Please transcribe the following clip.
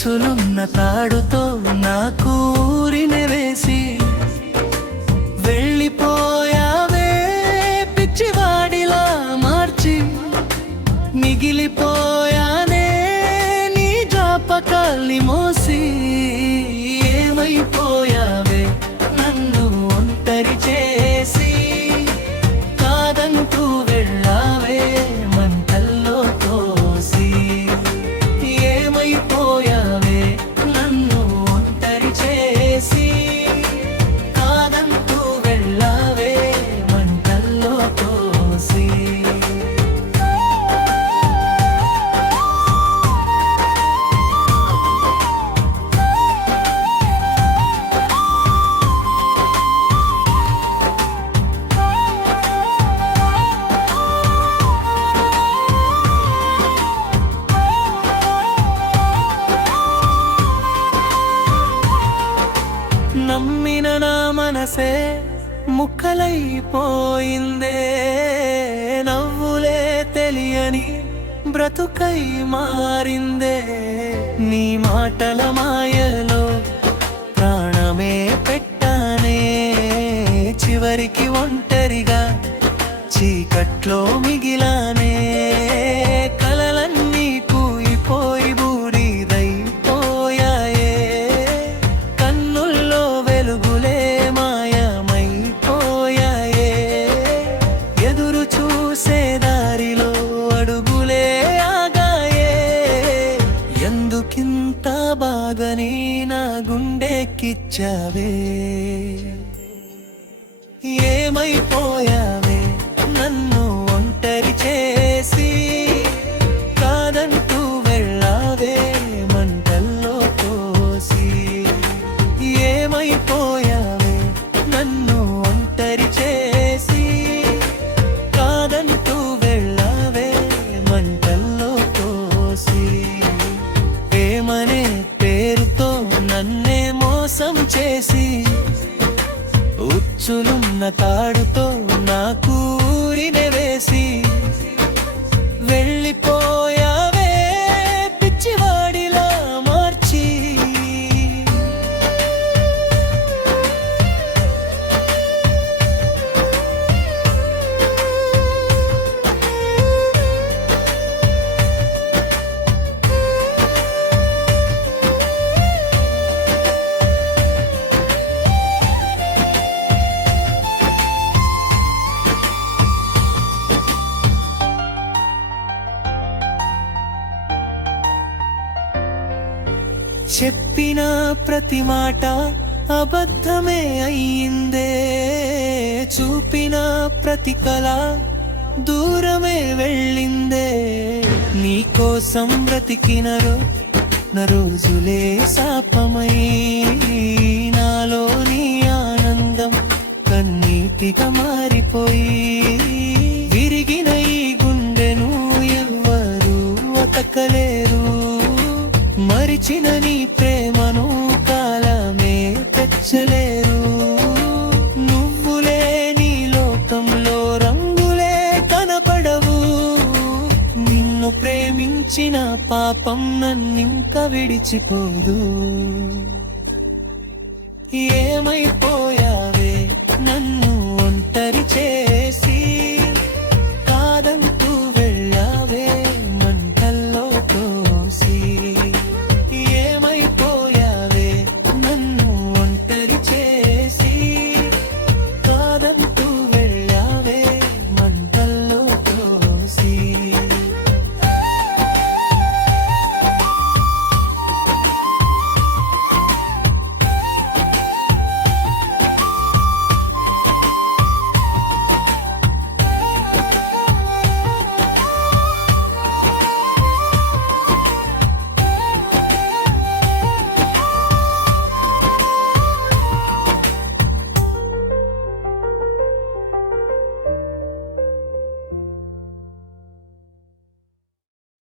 ఉచ్చులున్న తాడుతో నాకు ఊరిని వేసి వెళ్ళిపోయావే పిచ్చివాడిలా మార్చి మిగిలిపోయానే నీ జ్ఞాపకాల్ని మోసి ఏమైపోయావే నన్ను ఒంటరి చేసి కాదంటూ వెళ్ళావే మంటల్లో తోసి ఏమైపోయావే నన్ను ఒంటరి చేసి కాదంటూ వెళ్ళావే మంటల్లో తోసి నమ్మిన నా మనసే ముక్కలైపోయిందే నవ్వులే తెలియని బ్రతుకై మారిందే నీ మాటల మాయలో ప్రాణమే పెట్టానే చివరికి ఒంటరిగా చీకట్లో మిగిలానే కలలన్నీ కూలిపోయి బూడిదైపోయాయే కన్నుల్లో వెలుగులే మాయమైపోయాయే ఎదురు చూసే దారిలో అడుగులే ఆగాయే ఎందుకింత బాధని నా గుండెకిచ్చావే ఏమైపోయావే నన్ను ఒంటరి చేసి కాదంటూ వెళ్ళావే మంటల్లో తోసి ఏమైపోయావే నన్ను ఒంటరి చేసి కాదంటూ వెళ్ళావే మంటల్లో తోసి ప్రేమనే పేరుతో నన్నే మోసం చేసి ఉచ్చులున్న తాడుతో నాకు ఊరిని వేసి వెళ్ళిపోయావే పిచ్చివాడిలా మార్చి చెప్పిన ప్రతి మాట అబద్ధమే అయ్యిందే చూపిన ప్రతి కళ దూరమే వెళ్ళిందే నీకోసం బ్రతికిన రోజులే శాపమై నాలోని ఆనందం కన్నీటిగా మారిపోయి విరిగిన ఈ గుండెను ఎవ్వరూ అతకలేరు మరిచిన నీ ప్రేమను కాలమే తెచ్చలేరు నువ్వులే నీ లోకంలో రంగులే కనపడవు నిన్ను ప్రేమించిన పాపం నన్నింక విడిచిపోదు ఏమైపోయావే నన్ను ఒంటరి చే